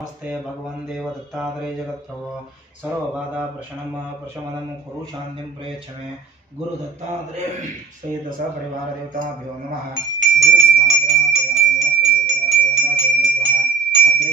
नमस्ते, भगवन् देवदत्तात्रेय जगत्प्रभो। प्रशनम प्रशमनं कुरु शान्तिं प्रयच्छ मे गुरुदत्तात्रेय सहित सपरिवारदेवताभ्यो नमः। वसुदेवतादेवतादेवताः अग्रे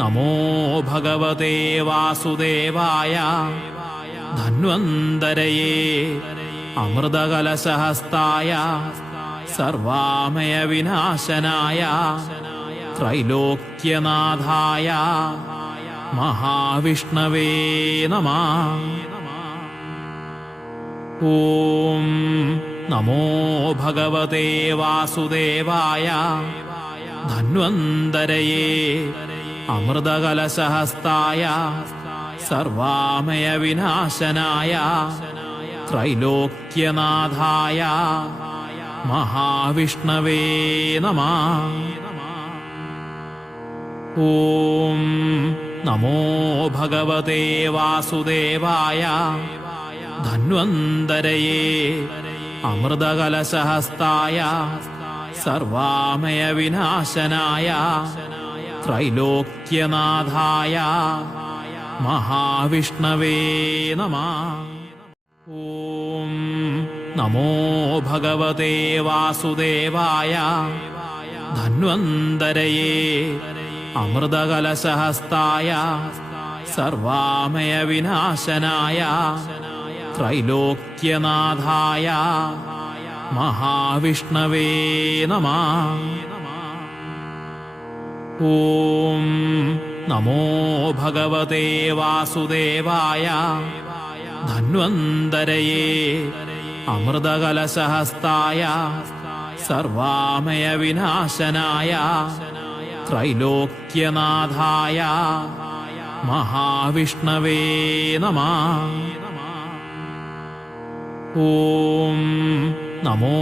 നമോ ഭഗവതേ വാസുദേവായ ധന്വന്തരയേ അമൃതകലശഹസ്തായ സർവാമയ വിനാശനായ ത്രൈലോക്യനാഥായ മഹാവിഷ്ണവേ നമ. ഓം നമോ ഭഗവതേ വാസുദേവായ ധന്വന്തരയേ അമൃതകലശഹസ്തായ സർവാമയ വിനാശനായ ത്രൈലോക്യനാഥായ മഹാവിഷ്ണവേ നമ. ഓം നമോ ഭഗവതേ വാസുദേവായ ധന്വന്തരയേ അമൃതകലശഹസ്തായ സർവാമയ വിനാശനായ ത്രൈലോക്യനാഥായ മഹാവിഷ്ണവേ നമ. ഓം നമോ ഭഗവതേ വാസുദേവായ ധന്വന്തരയേ അമൃതകലശഹസ്തായ സർവാമയ വിനാശനായ ത്രൈലോക്യനാഥായ മഹാവിഷ്ണവേ നമ. ॐ नमो भगवते वासुदेवाय धन्वन्तरये अमृतकलशहस्ताय सर्वामयविनाशनाय त्रैलोक्यनाथाय महाविष्णवे नमः ॐ नमो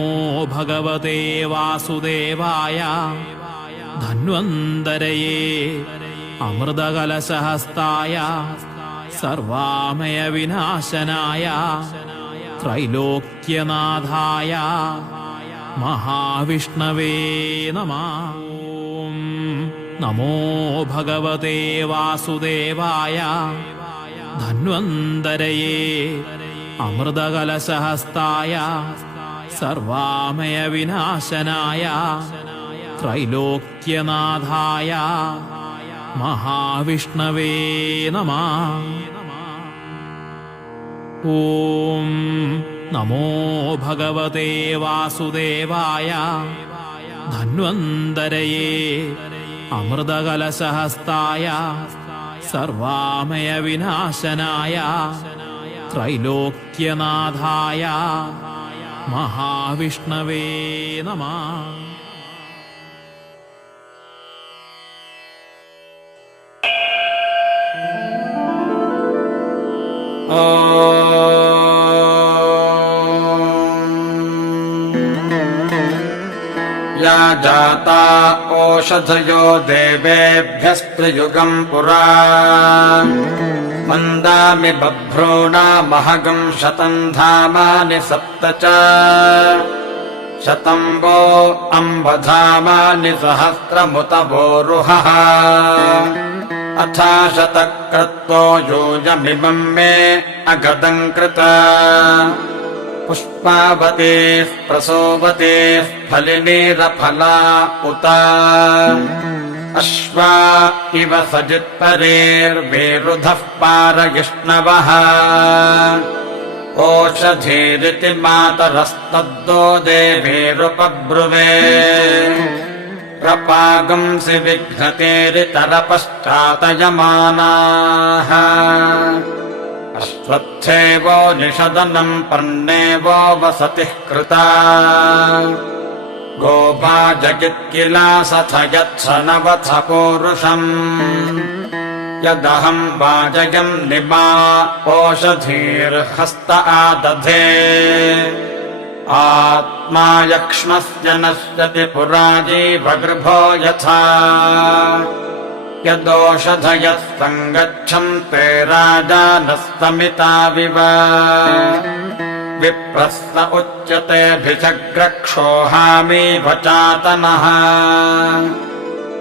भगवते वासुदेवाय ധന്വന്തരയേ. അമൃതകലശഹസ്തായ സർവാമയ വിനാശനായ ത്രൈലോക്യനാഥായ മഹാവിഷ്ണവേ നമ. നമോ ഭഗവതേ വാസുദേവായ ധന്വന്തരയേ. അമൃതകലശഹസ്തായ സർവാമയ വിനാശനായ ത്രൈലോക്യനാഥായ മഹാവിഷ്ണവേ നമ. ഓം നമോ ഭഗവതേ വാസുദേവായ ധന്വന്തരയേ അമൃതകലശഹസ്തായ സർവാമയ വിനാശനായ ത്രൈലോക്യനാഥായ മഹാവിഷ്ണവേ നമ. या जाता ओषधयो देवेभ्यस्त्रियुगम् पुरा। मन्दामि बभ्रूणामहगम् शतम् धामानि सप्त च। शतम् वो अम्बधामानि सहस्रमुत वोरुहः अथा शतक्रत्वो योजमिमम् मे अगदम् कृत। पुष्पावतेः प्रसोवतेः फलिनीरफला उत। अश्वा इव सजित्परेर्वेरुधः पारयिष्णवः। ओषधीरिति मातरस्तद्दो देवेरुपब्रुवे प्रपागंसि विघ्नतेरितरपश्चातयमानाः अश्वत्थेवो निषदनम् पर्णेवो वसतिः कृता। गोपाजगित्किलासथ यत्स नवथ पूरुषम् यदहम् वाजयम् निमा ओषधीर्हस्त आदधे आत्मा यक्ष्मस्य नश्यति पुरा जीवगृभो यथा। यदोषधयः सङ्गच्छन्ते राजानस्तमिताविव। विप्रस्त उच्यतेऽभिचग्रक्षोहामीव चातनः।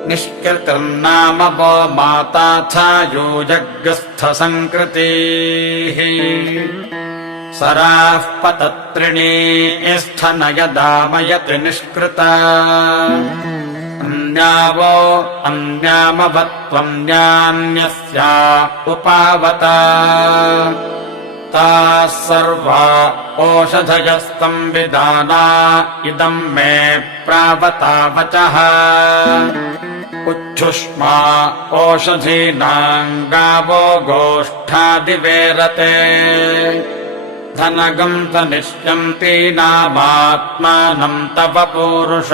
निष्कृतिर्नाम वो माताथायूजग्रस्थसङ्कृतीः सराः पतत्रिणी स्थनयदामयति निष्कृता अन्यावो अन्यामवत्त्वन्यान्यस्या उपावता। ताः सर्वा ओषधयस्तम्बिदाना इदम् मे प्रावतावचः। उच्छुष्मा ओषधीनाम् गावो गोष्ठादिवेरते धनगम् निश्यन्ति नामात्मानम् तव पूरुष।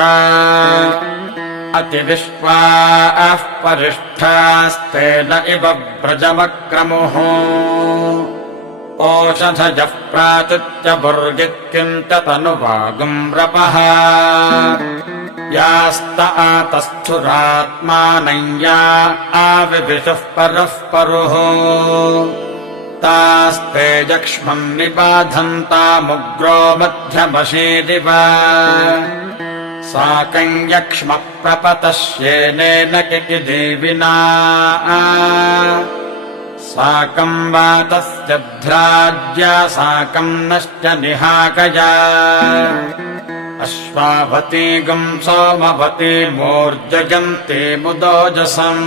अतिविश्वाः परिष्ठास्तेन इव व्रजमक्रमुः। ओषधजः प्राचुत्यभुर्गित्किम् च तनुवागम् रपः। यास्त आतस्थुरात्मानञ्या आविविशुः परः परुः तास्ते यक्ष्मम् निबाधन्तामुग्रो मध्यमशीदिव साकम् यक्ष्मः प्रपतश्येनेन किकिदेविना साकम् वातस्य ध्राज्या साकम् नश्च निहाकया अश्वावतीगम् सोमवती मूर्जयन्ति मुदोजसम्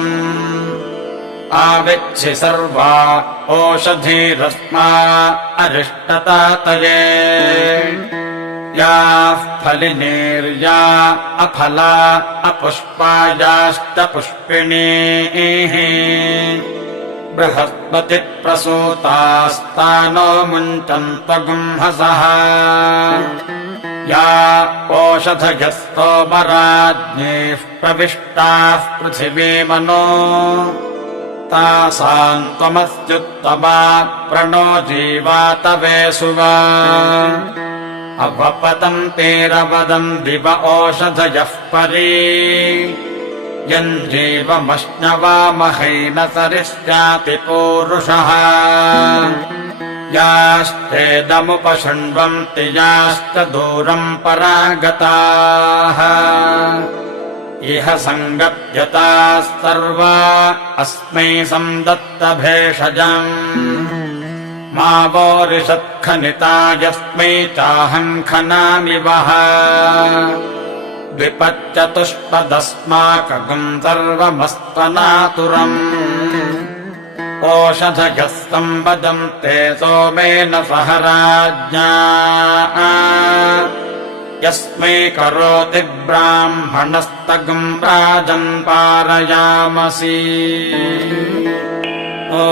आविच्छि सर्वा ओषधीरस्मा अरिष्टतातये याः फलिनीर्या अफला अपुष्पायाश्च पुष्पिणीः। बृहस्पतिप्रसूतास्तानो मुञ्चन्तगुंहसः या ओषधयस्तोमराज्ञैः प्रविष्टाः पृथिवीमनो तासाम् त्वमस्त्युत्तमा प्रणो जीवातवे सुवा अवपतन्तेरवदम् दिव ओषधयः परी। यञ्जीवमश्नवामहैन सरिष्याति पूरुषः। याश्चेदमुपशृण्वन्ति याश्च दूरम् परागताः इह सङ्गत्यताः सर्वा अस्मै सन्दत्तभेषजम् मा वोरिषत्खनिता यस्मै चाहम् खनामि वः द्विपच्चतुष्पदस्माकगम् सर्वमस्तनातुरम् ओषधयः सम्वदन्ते सोमेन सह राज्ञा यस्मै करोति ब्राह्मणस्तगम् राजम् पारयामसि। ओ